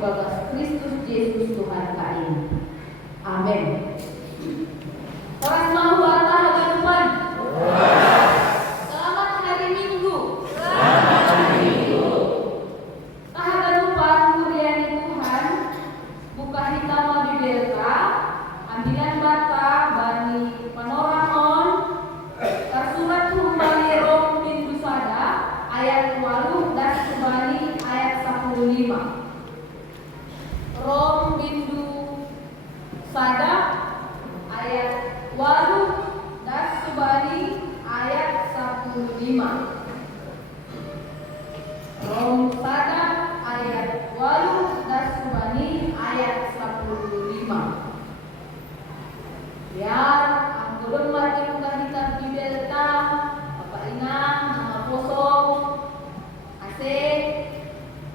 ibagas Kristus Yesus Tuhan kami. Amin. Horas mau bata hagadupan. Selamat hari Minggu. Selamat hari Minggu. Hagadupan kuriani Tuhan. Buka hitama bibelka. Ambilan bata bani panoramon. Surat Humbali Rom Bindu Sada ayat 8 dan Subani ayat 15. Rom Bindu Sada ayat 8 dan Subani ayat 15. Rom Sada ayat 8 dan Subani ayat 15. Biar angkulun mati muka hitam bibelta Bapak inang nama kosong asik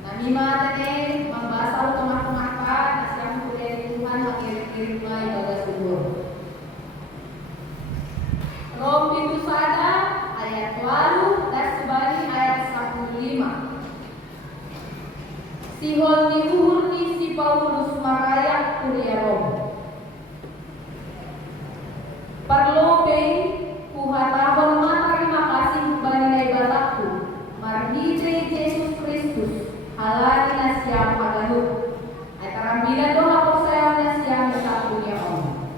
namima tane membahas teman-teman asyam kuliah Tuhan akhir-akhir mulai pada subur. Rom Bindu Sada ayat 8 dan Subani ayat 15. Sihol ni uhur ni si Paulus marayak kuliah Rom. Perlobe kuhatahon terima kasih bani ibadahku marhije Yesus Kristus halani nasiam haganup aitarambilan doha posayang nasiam sapunya om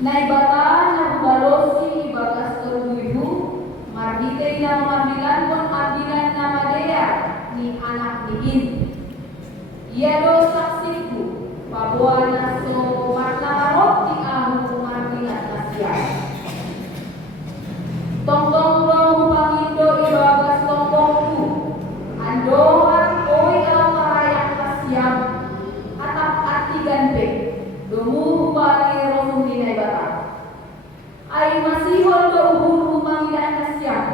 naibata nabalosi ibagas terbuibu marhije yang mambilan pon ambilan nama dea ni anak nihin ia do saksiku bahwa naso martamarot di ahu Tongkong dong pangindo ibagas tongkongku andohan oi el marayak kasyam atap ati ganpe domu bani rohuni naibata ai masihon do uhuru mangidan kasyam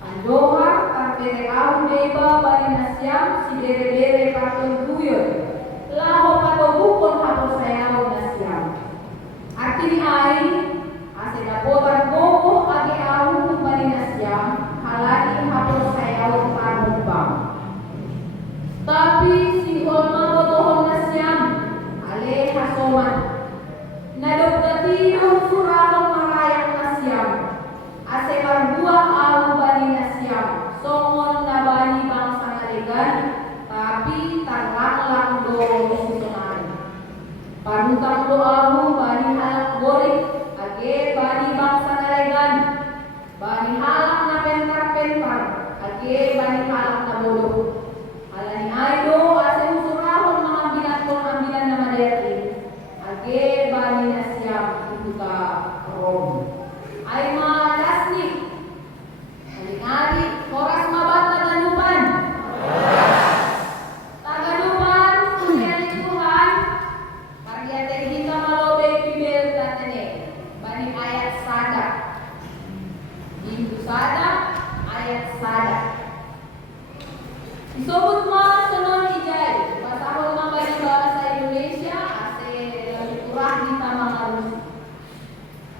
andohan kartere ahu deba bani nasyam si dere-dere karton duyon laho pato bukon hapo sayao nasyam arti ai dapotan kokoh agi awu bani nasyam halani hapon sayawon panumpang tapi si olma botohon nasyam ale hasoman nadogdati ang surahon marayak nasyam ase marbuah awu bani nasyam songon na bani bangsa ngaligan tapi tarlang do susunan panutang do awu bani halak gorik age bani bangsa nalegan bani halak na pentar-pentar age bani halak na bodoh alani aido ase usurahon mengambilan ambilan na maderi age bani nasyam itu ka Rom ay malasni aling-aling horas mabat taganupan taganupan kunyani Tuhan karyate hika malobe bibel tatene bani ayat sada Bindu Sada ayat sada disebut mah sonon ijai pasahon mah bani bahasa Indonesia ase kurang ditama harus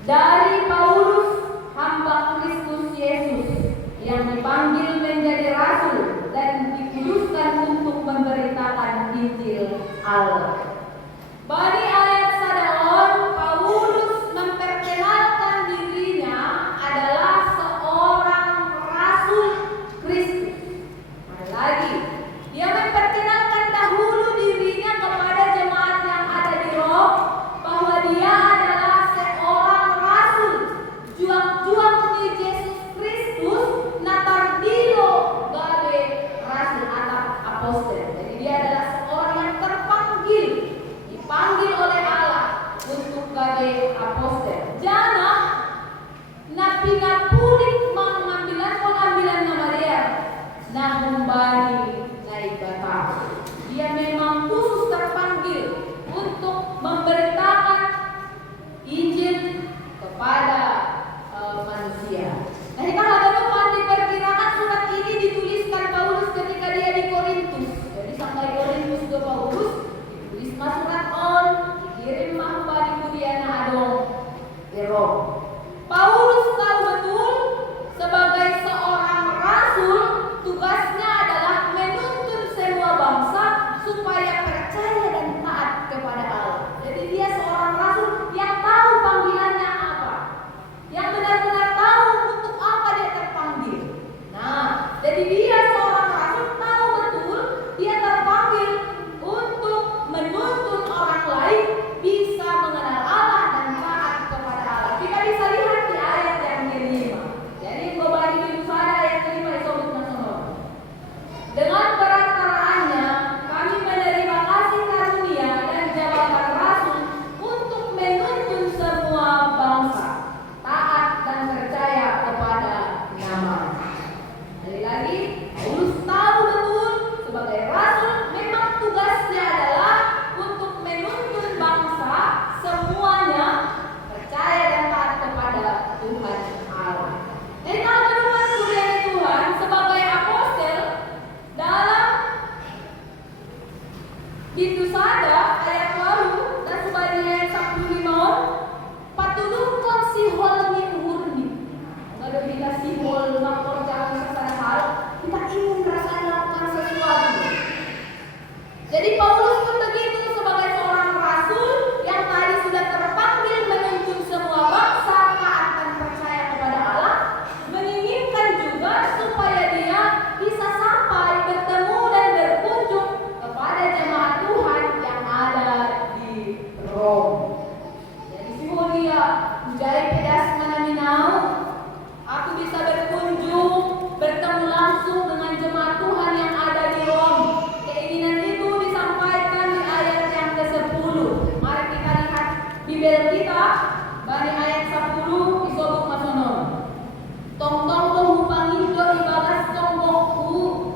dari Paulus hamba Kristus Yesus yang dipanggil menjadi rasul dan dikuduskan untuk memberitakan Injil Allah. Bani ayat sadaon Paulus memperkenalkan dirinya adalah seorang rasul Kristus. Lagi, dia memperkenalkan dahulu dirinya kepada jemaat yang ada di Rom bahwa dia adalah seorang rasul juang-juang di Yesus Kristus natardilo gawe rasul atau apostel. Jadi dia adalah seorang yang dipanggil oleh Allah untuk gawe apostel. Jangan napingapulik mengambilan pengambilan nama dia nahumbani naibata. Dia memang khusus terpanggil untuk memberitakan Injil kepada manusia. Nah, kita hadapan diperkirakan surat ini dituliskan Paulus ketika dia di Korintus. Jadi sampai Korintus ke Paulus ditulis surat on dikirim mah bani kudiana adong di Rom. Paulus tahu betul sebagai seorang rasul tugasnya adalah menuntun semua bangsa Gitu sada ayat lalu dan subanian 15 patulungkon sihol ni uhurni. Kalau kita sihol mengkorjakan kesana hal, kita ingin merasa melakukan sesuatu. Jadi Paulus pun begitu sebagai seorang rasul yang tadi sudah terpanggil menuntun semua bangsa taat dan percaya kepada Allah, menginginkan juga supaya dia bisa sampai bertemu dan berkunjung kepada jemaat Tuhan yang ada di Rom. Jadi dia menjadi pedas manaminau, aku bisa berkunjung, bertemu langsung dengan jemaat Tuhan yang ada di Rom. Keinginan itu disampaikan di ayat yang ke-10. Mari kita lihat Bibel kita dari ayat 10 disebut masonon. Tong-tong tohu pangindo ibagas tonggoku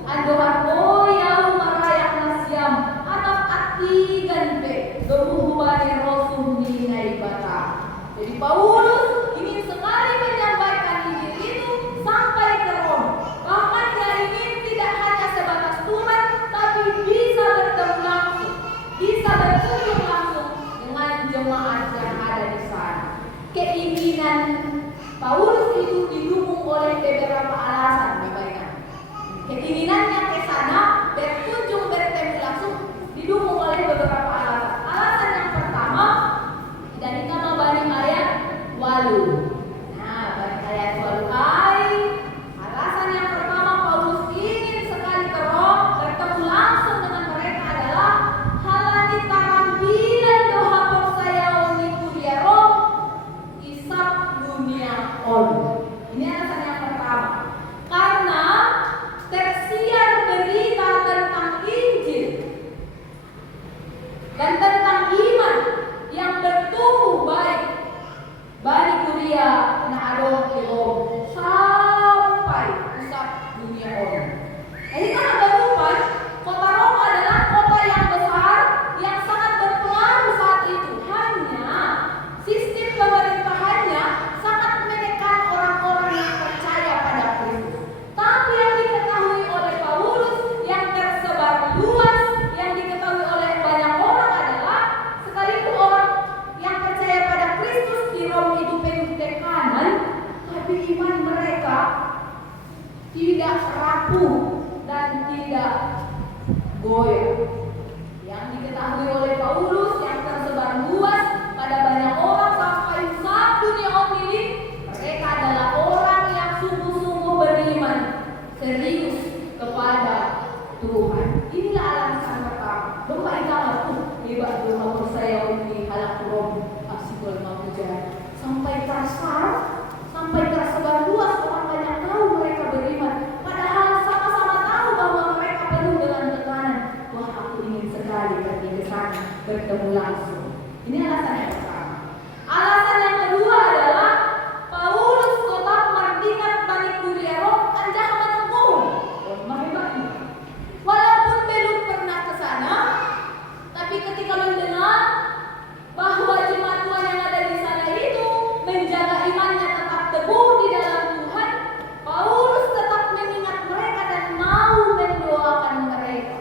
andohan boyau marayak nasyam atap ati ganpe domuhubani rosuh minai bata. Jadi Paulus ingin sekali menyampaikan Injil itu sampai ke Rom. Bahkan dia ingin tidak hanya sebatas Tuhan, tapi bisa bertemu langsung, bisa berkunjung langsung dengan jemaat yang ada di sana. Keinginan Paulus itu didukung oleh beberapa alasan, Bapak-Ibu. Keinginannya ke sana berkunjung bertemu langsung didukung oleh beberapa alasan. Alasan yang pertama dari nama Bani ayat walu. Nah, Bani ayat walu alasan yang pertama Paulus ingin sekali ke Rom bertemu langsung dengan mereka adalah halani tarambilan doha saya uniku dia Rom isap dunia on. Ini alasan yang pertama. Karena tersiar berita tentang Injil dan tentang iman yang bertumbuh baik Bani Kuria na adong ilong sampai pusat dunia orang. Ini kan ada lupa, kota Roma adalah kota yang besar yang sangat berpengaruh saat itu. Hanya sistem pemerintahannya sangat menekan orang-orang yang percaya pada Kristus. Tapi yang diketahui oleh Paulus yang tersebar luas, yang diketahui oleh banyak orang adalah sekalipun orang yang percaya pada Kristus di Rom itu penuh tekanan, tapi iman mereka tidak rapuh dan tidak goyah. Yang diketahui oleh Paulus yang tersebar luas pada banyak orang sampai saat dunia ini, mereka adalah orang yang sungguh-sungguh beriman serius kepada Tuhan. Inilah alasan pertama. Bapak itu hebat doa saya di halak Rom asikol mamuja sampai tersebar luas orang banyak tahu mereka beriman. Padahal sama-sama tahu bahwa mereka penuh dengan tekanan. Wah, aku ingin sekali pergi ke sana bertemu langsung. Ini alasan yang pertama. Alasan yang kedua adalah Paulus tetap merdingat Bani Kuria Rom anjah menunggu. Walaupun belum pernah ke sana, tapi ketika mendengar bahwa jemaat Tuhan yang ada di sana itu menjaga imannya tetap teguh di dalam Tuhan, Paulus tetap mengingat mereka dan mau mendoakan mereka.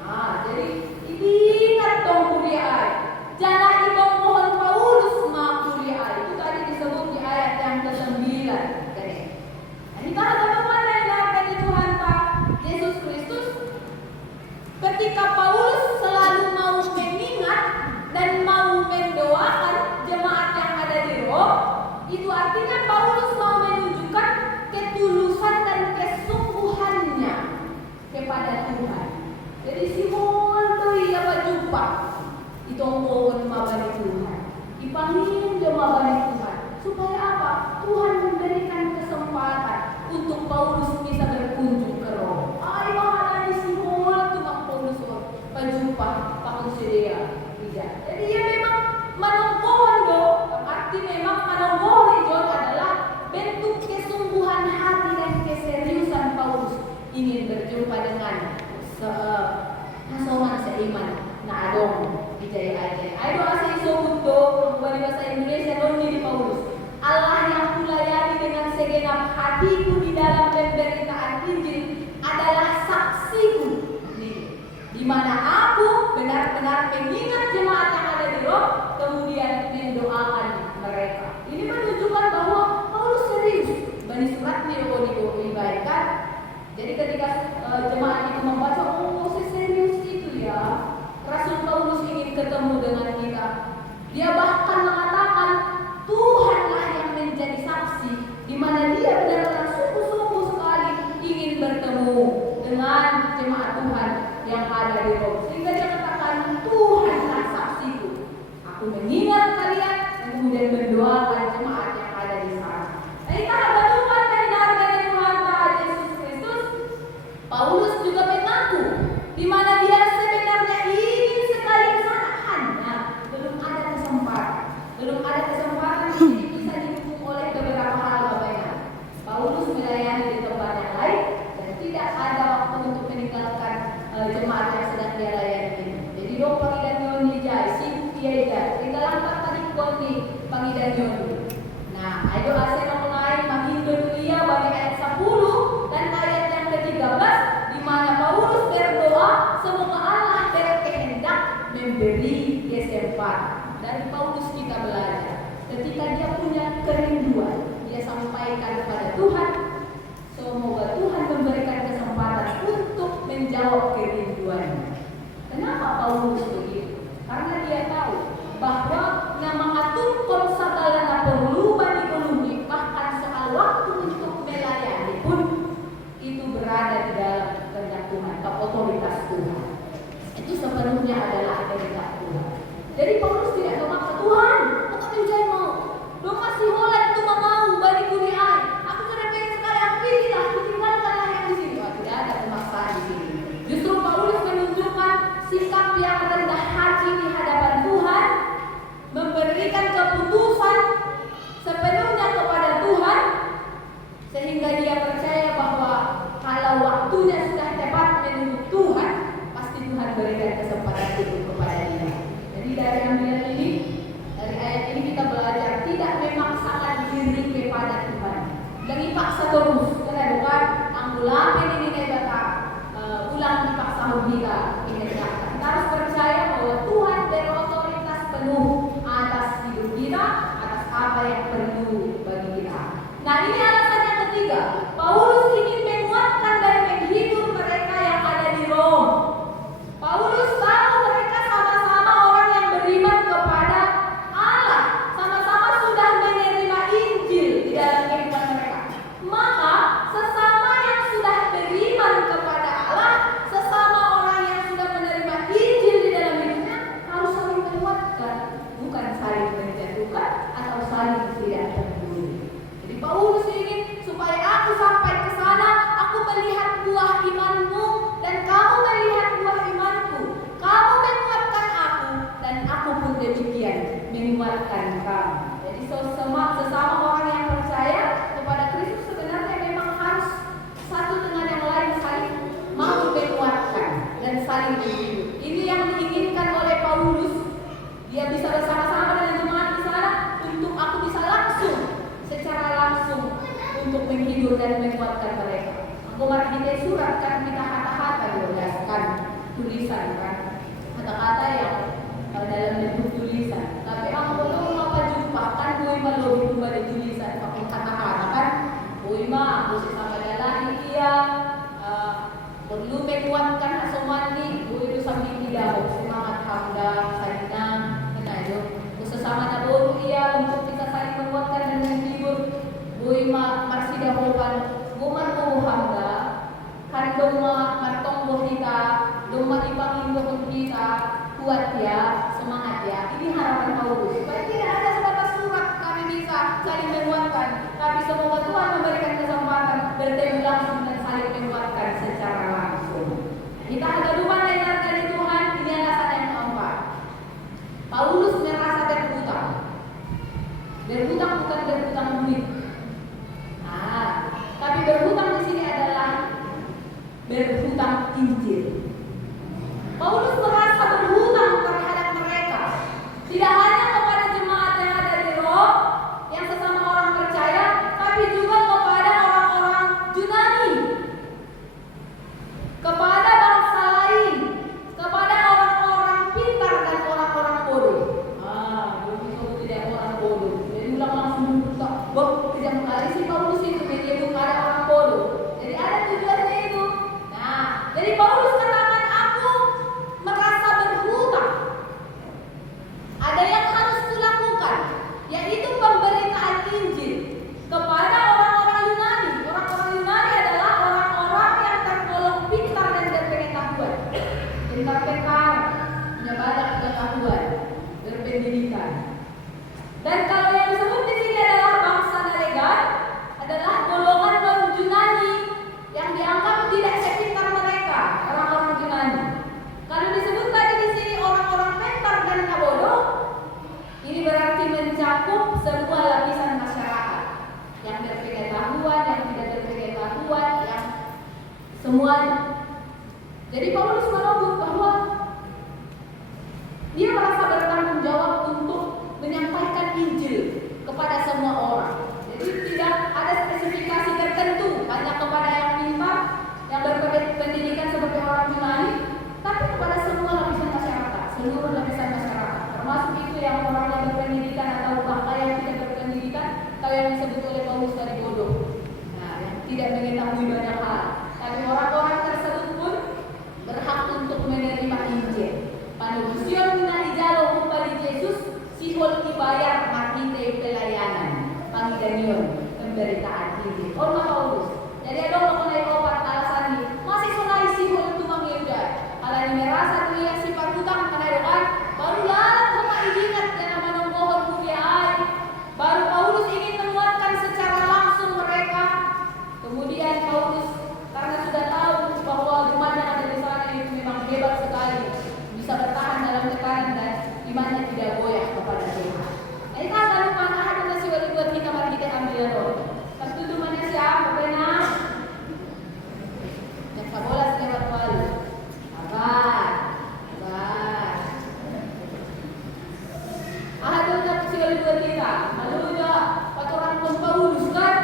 Nah, jadi ingat dong kuliah. Jangan ibang mohon Paulus ma kuliah. Itu tadi disebut di ayat yang ke-9. Nah, kita ada mana yang akan Tuhan Pak Yesus Kristus? Ketika Paulus selalu mau mengingat dan mau mendoakan jemaat yang ada di Rom, itu artinya Paulus mau menunjukkan ketulusan dan kesungguhannya kepada Tuhan. Jadi si mohon tuh ia berjumpa ditongkol Bani Tuhan, dipanggil jemaat Bani Tuhan, supaya apa? Tuhan memberikan kesempatan untuk Paulus bisa berkunjung ke Rom. Ay, mahalan di si mohon tuh Paulus berjumpa Paulus dia. Jadi dia memang menungguan dong. Arti memang menungguan itu adalah bentuk kesungguhan hati dan keseriusan Paulus ingin berjumpa dengan pasangan seiman na adong ijay aja. Ayo asal disebut dong bahasa Indonesia dong di Paulus. Allah yang kulayani dengan segenap hatiku di dalam pemberitaan Injil adalah saksiku di mana aku benar mengingat jemaat yang ada di Rom, kemudian mendoakan mereka. Ini menunjukkan bahwa Paulus serius. Bani surat dibaikkan. Jadi ketika jemaat itu membaca, oh serius itu ya. Rasul Paulus ingin ketemu dengan kita. Dia bahkan mengatakan Tuhanlah yang menjadi saksi, di mana dia benar-benar sungguh-sungguh sekali ingin bertemu dengan jemaat Tuhan yang ada di Rom. Sehingga dia katakan Tuhanlah saksiku. Aku mengingat kalian dan kemudian mendoakan jemaat yang ada di sana. Kita Tuhan dan dari Tuhan Yesus Kristus. Paulus juga mengaku di mana dia sebenarnya ingin sekali ke sana, hanya belum ada kesempatan ini bisa didukung oleh beberapa hal banyak. Paulus melayani di tempat yang lain dan tidak ada waktu untuk meninggalkan jemaat yang sedang dia layani. Jadi dong pangidan yon dijai, sibuk dia ida. Tinggal angkat tadi koni pangidan yon. Nah, ayo asal mulai menghindar dia bagi ayat 10 dan ayat yang ke-13 di mana Paulus berdoa semoga Allah berkehendak memberi kesempatan. Dari Paulus kita belajar, ketika dia punya kerinduan, dia sampaikan kepada Tuhan, semoga Tuhan memberikan kesempatan untuk menjawab kerinduannya. Kenapa Paulus begitu? Karena dia tahu bahwa yang mengatur segala perlu bagi bahkan soal waktu untuk melayani pun itu berada di dalam kehendak Tuhan, otoritas Tuhan. Itu sepenuhnya adalah kehendak Tuhan. Jadi Paulus tidak memaksa Tuhan, aku menjadi mau. Dong masih holat itu mau bagi kuliah. Aku sudah pengen sekali aku pilihlah, tinggalkanlah yang di sini. Tidak ada pemaksaan di sini. Justru Paulus menunjukkan sikap yang rendah hati di hadapan Tuhan, memberikan keputusan sepenuhnya kepada Tuhan, sehingga dia percaya bahwa kalau waktunya sudah tepat menurut Tuhan, pasti Tuhan berikan kesempatan itu kepada dia. Jadi dari ambilan ini, dari ayat ini kita belajar tidak memaksakan diri kepada Tuhan. Dan dipaksa terus, karena bukan anggulakan ini kata ulang dipaksa kita ini. Kita harus percaya bahwa Tuhan berotoritas penuh atas hidup kita, atas apa yang perlu bagi kita. Nah, ini alasan yang ketiga. Paulus ingin menguatkan dan menghibur mereka yang ada di Rom. Paulus tahu mereka sama-sama orang yang beriman kepada Allah, sama-sama sudah menerima Injil di dalam kehidupan mereka. Maka sesama yang sudah beriman kepada Allah, sesama orang yang sudah menerima Injil di dalam hidupnya harus saling menguatkan, bukan saling menjatuhkan atau saling tidak peduli. Jadi Paulus ingin supaya aku sampai ke sana, aku melihat buah imanmu dan kamu melihat buah imanku. Kamu menguatkan aku dan aku pun demikian menguatkan kamu. Jadi sesama orang yang percaya kepada Kristus sebenarnya memang harus satu dengan yang lain saling mau menguatkan dan saling hidup. Ini yang diinginkan oleh Paulus. Dia bisa bersama-sama dengan jemaat di sana untuk aku bisa langsung, secara langsung untuk menghibur dan menguatkan mereka. Aku mari kita surat kan kita kata-kata berdasarkan tulisan kan, kata-kata yang dalam bentuk tulisan. Tapi aku belum apa jumpa kan gue malu itu pada tulisan pakai kata-kata kan. Gue mah aku sama jalan dia perlu menguatkan asomani. Gue itu sambil tidak semangat hamda saling itu sesama naboru dia untuk kita saling menguatkan dan menghibur. Gue mah masih dahulukan gumar hamda kan doma martong boh kita doma ipangin boh kita kuat ya, semangat ya. Ini harapan Paulus supaya tidak ada sebatas surat kami bisa saling menguatkan, tapi semoga Tuhan memberikan kesempatan bertemu langsung dan saling menguatkan secara langsung. Kita ada rumah dengar dari Tuhan. Ini alasan yang keempat. Paulus merasa berhutang. Berhutang bukan berhutang duit. Tapi berhutang di sini adalah berhutang Injil. Paulus merasa berhutang terhadap mereka, tidak hanya kepada jemaat yang ada di Rom yang sesama orang percaya, tapi juga kepada orang-orang Yunani, kepada bangsa lain yang disebut oleh Paulus tadi bodoh. Nah, yang tidak mengetahui banyak hal. Tapi orang-orang tersebut pun berhak untuk menerima Injil. Panubusion na ijalo upali Yesus sihol ibayar makite pelayanan pangidanion pemberitaan Injil. Orma Paulus. Jadi ada orang mulai opat alasan ini masih sunai sihol itu mangyuday. Ala ni merasa tuya sifat hutang kanarokan baru lalat huma idingat na naman ang mohon kuliay. Baru Paulus ingin menguatkan secara langsung mereka. Kemudian Paulus karena sudah tahu bahwa iman yang ada di sana itu memang hebat sekali, bisa bertahan dalam tekanan dan imannya tidak goyah kepada Tuhan. Jadi kalau lupa ada nasi buat kita mari kita ambil roh. Tentu mana siapa benar? Yang kabolas lewat wali. Sabar. Ada nasi buat kita. Lalu juga patoran pun Paulus kan?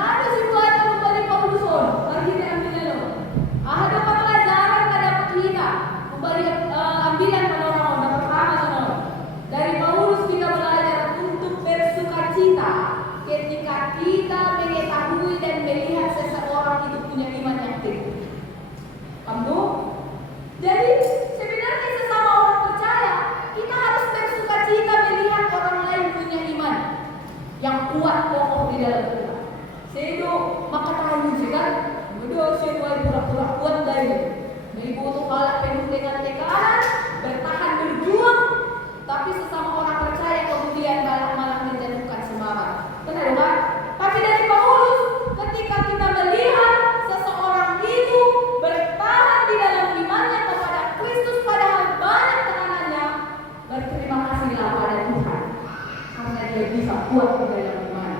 Ada sih buat yang membalik Paulus on. Mari kita ambil roh. Ada pelajaran pada kita. Membalik ambilan pada orang yang pertama dari Paulus kita belajar untuk bersukacita ketika kita mengetahui dan melihat seseorang itu punya iman yang tinggi. Kamu? Jadi sebenarnya sesama orang percaya kita harus bersukacita melihat orang lain punya iman yang kuat kokoh di dalam Tuhan. Sehingga maka tahu juga, mudah saya pura-pura kuat dari mengikuti kalak penuh dengan tekanan, bertahan berjuang, tapi sesama orang percaya kemudian malah menjatuhkan semangat. Benar kan? Tapi dari Paulus, ketika kita melihat seseorang itu bertahan di dalam imannya kepada Kristus padahal banyak tekanannya, berterima kasihlah pada Tuhan karena dia bisa kuat di dalam iman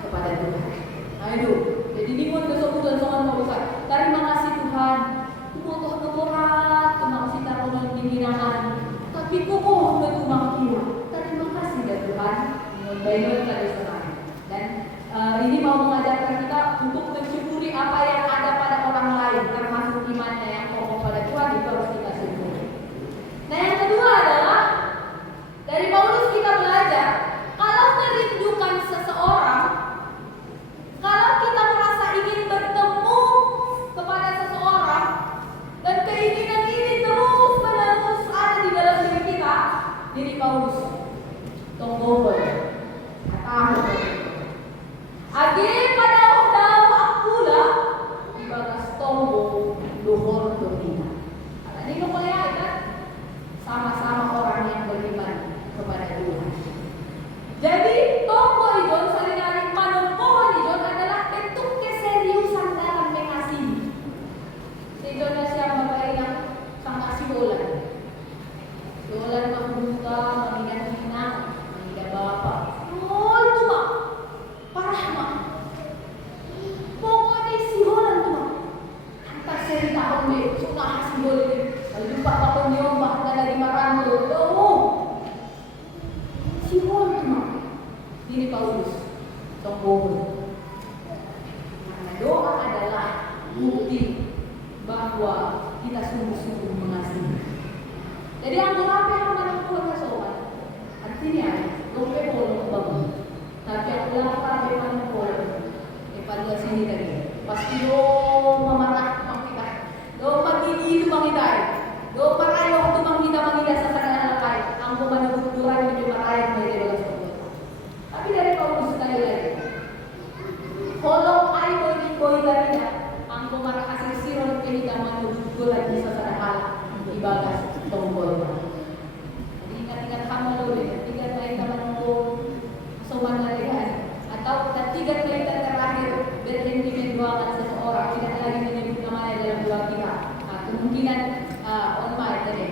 kepada Tuhan. Nah itu, jadi dimun kesebutan soal Paulus. Terima kasih Tuhan. Kumotoh kemorat, tumang sita konon diminangan. Tapi kumoh betumang kira. Terima kasih ya Tuhan. Baiklah tadi senang. Dan ini mau mengajarkan kita untuk mensyukuri apa yang ada pada orang lain, termasuk imannya yang kokoh pada Tuhan itu harus kita syukuri. Nah yang kedua adalah dari Paulus kita belajar kalau merindukan seseorang, kalau kita merasa ingin bertemu kepada seseorang dan keinginan ini terus menerus ada di dalam diri kita, jadi Paulus tonggohon atau agi pada daw akula ibagas tonggo luhur domina. Ini lo kelihatan sama-sama orang yang beriman kepada Tuhan. Jadi tonggo ijon saling manungkohon ijon adalah bentuk keseriusan dalam mengasihi. Sehingga siya mabay ng sangkasi dolan. Dolan magbuka, mangingat hinang, mangingat bapa. All tuma, parahma. Pokoknya si Holan tuma. Antar serita kami, sunah si Holan. Lupa pa ko niyo, bakit na lagi marano. Oo. Si Holan tuma. Ini Paulus, tonggohon. Karena doa adalah bukti bahwa kita sungguh-sungguh mengasihi. Jadi ang apa yang manungkuhan na soal, artinya, dope bolong bangun. Tapi ang ulang para manungkuhan, ipalwa sini tadi. Pasti do mamarah makita, do magigil mangiday, do parayo to mangida sa sakanalakay, ang kumanugturan medyo marayan may delas ko. Tapi dari Paulus tayo lagi. Kolong ay boy dari ang kumarakasir siron kehidaman gulat sa sadahal ibagas tonggol. Jadi ingat-ingat kamu ulit, tiga kali naman ko suman nalihan atau ketiga kali terakhir berhenti-menduakan seseorang tidak lagi menyebut namanya dalam doa kita. Kemungkinan online tadi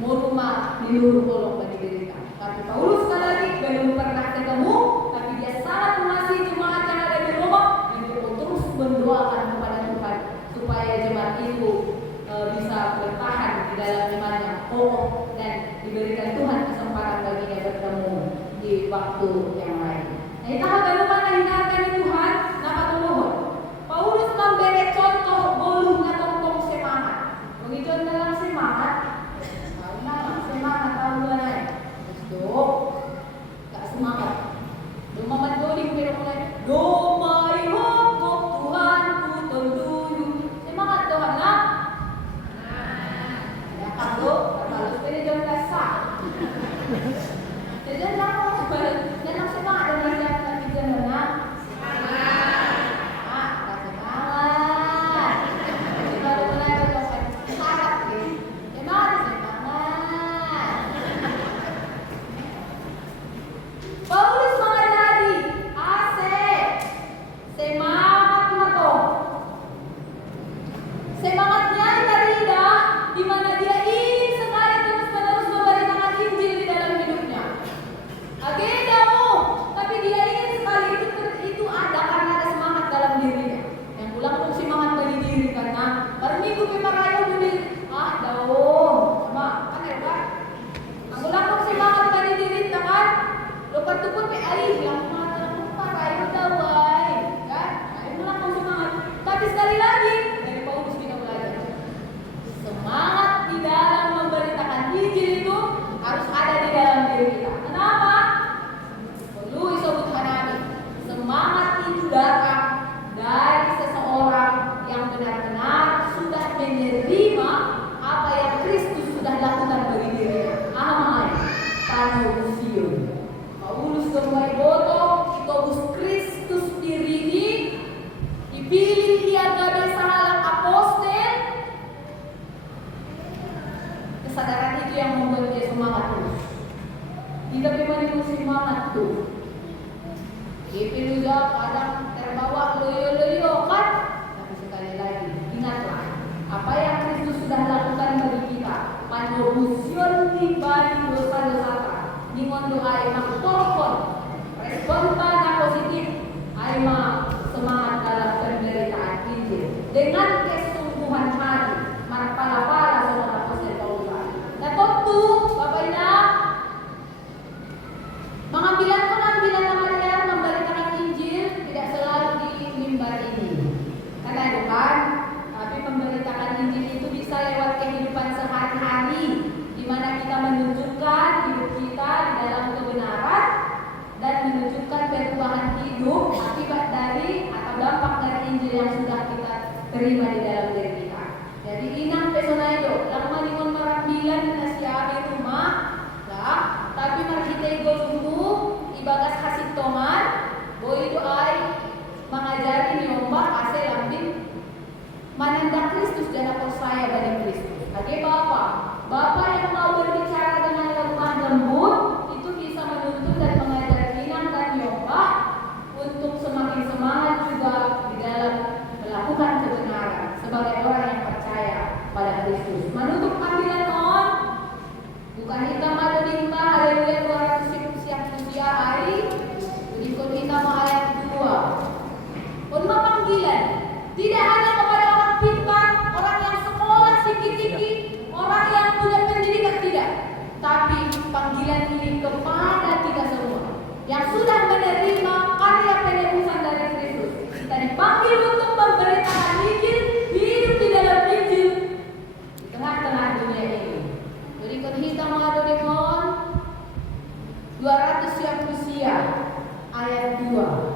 muruma niluruh kolong bagi diri kita. Tapi Paulus sekali lagi belum pernah ketemu, tapi dia sangat mengasihi jemaat yang ada di Roma dan dia terus mendoakan kepada Tuhan supaya jemaat itu bisa bertahan di dalam imannya kokoh dan diberikan Tuhan kesempatan baginya bertemu di waktu yang lain. Nah, kita harus lupa hinarkan Tuhan napatulungan. Paulus memberi contoh boluh na tongtong semangat. Begitu dalam semangat, semangat tahu lah. Gusto, gak semangat. Kesadaran itu yang membuat dia semangat terus. Tidak memang semangat tuh. Ipilu kadang terbawa loyo-loyo kan? Tapi sekali lagi ingatlah apa yang Kristus sudah lakukan bagi kita. Pandobusion di bagi dosa-dosa. Ningon doa emang telepon. Respon pada positif. Aima semangat dalam penderitaan Injil dengan kesungguhan hati. Marapala-pala saudara Apostol Paulus. Nah tentu Bapak Ina pengambilan nama memberitakan Injil tidak selalu di mimbar ini. Karena itu kan, tapi memberitakan Injil itu bisa lewat kehidupan sehari-hari, di mana kita menunjukkan hidup kita di dalam kebenaran dan menunjukkan perubahan hidup akibat dari atau dampak dari Injil yang sudah kita terima di dalam diri kita. Jadi inang pesona itu, lama ningon marambilan na siya di rumah, lah, tapi marhitay go dulu ibagas hasil toman, boy itu ay mengajari ni ombak kasi lambing menanda Kristus dan percaya pada Kristus. Oke Bapak yang mau berbicara dengan lemah lembut itu bisa menuntun dan mengajar Inang dan Yombak untuk semakin semangat juga di dalam melakukan kebenaran sebagai orang yang percaya pada Kristus. Menutup panggilan on, bukan kita malu dimba haleluya 200 siap usia hari, berikut kita ayat 2. Unma panggilan tidak hanya kepada orang pintar, orang yang sekolah tinggi-tinggi, orang yang punya pendidikan tidak, tapi panggilan ini kepada kita semua yang sudah menerima karya penebusan dari Kristus. Kita dipanggil untuk memberitakan Injil, hidup di dalam Injil di tengah-tengah dunia ini. Berikut kita mengadu dekon 200 siap usia ayat 2.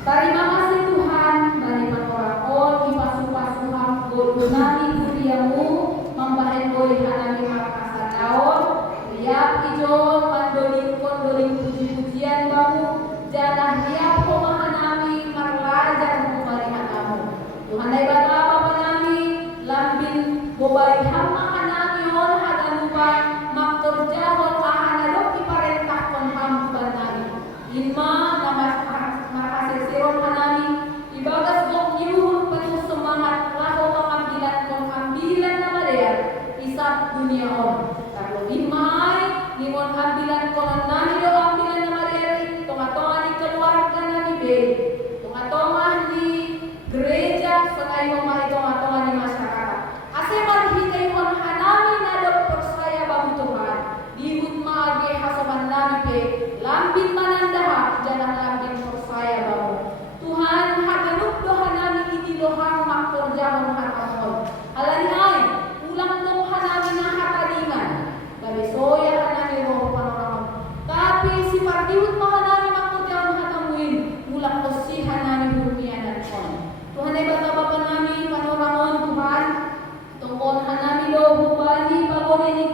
Terima kasih Tuhan, bagi orang kipasuh-pasuhan nami kuriamu membahen boleh hanami marakasan daun liap ijon pandoling puji-pujian bamu janah liap pemahanami marlajar pemarihan kamu Tuhan dai bata apa nami lambin bobai hama hanami on hadan lupa maktor jahon ahanadok iparentah konham banami lima nama markasir siron hanami ibagas blok yuhun penuh semangat laho pengambilan nama dia isap dunia om kalau limai nimon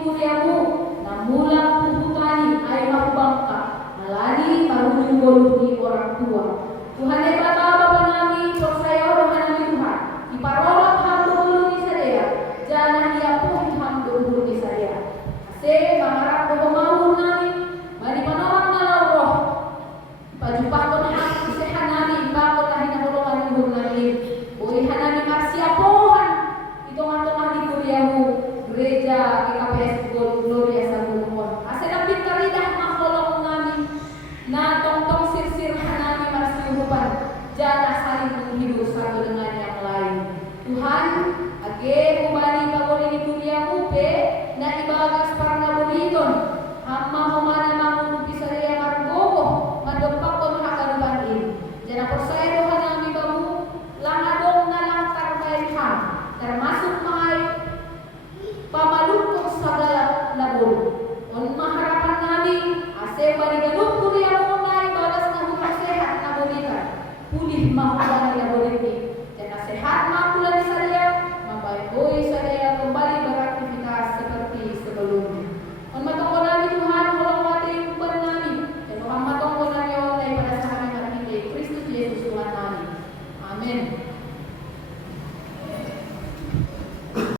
kuriamu, na mulang puputani ay makubangka, malani marunong goluh ni orang tua. Tuhan ay Bapa Bapa namin, percaya orang namin Tuhan, iparolak hamdo dulu ni saya, jangan ia pun hamdo dulu ni saya. Kasi mangarap ko pamahon namin, manipanorang na lang roh, pajumpa ko na ang isihan namin, bako na hinahulungan ng buong namin, buhihan namin marsiapohan, itong atong di kuriamu, gereja GKPS Gloria sa Bulungan. Kasi napitaridah makolong namin, na tong sir-sirhan namin marsiupan, dyan na saling menghidup satu dengan yang lain. Tuhan, age ubani pagolin ni kuriamu pe, na ibagas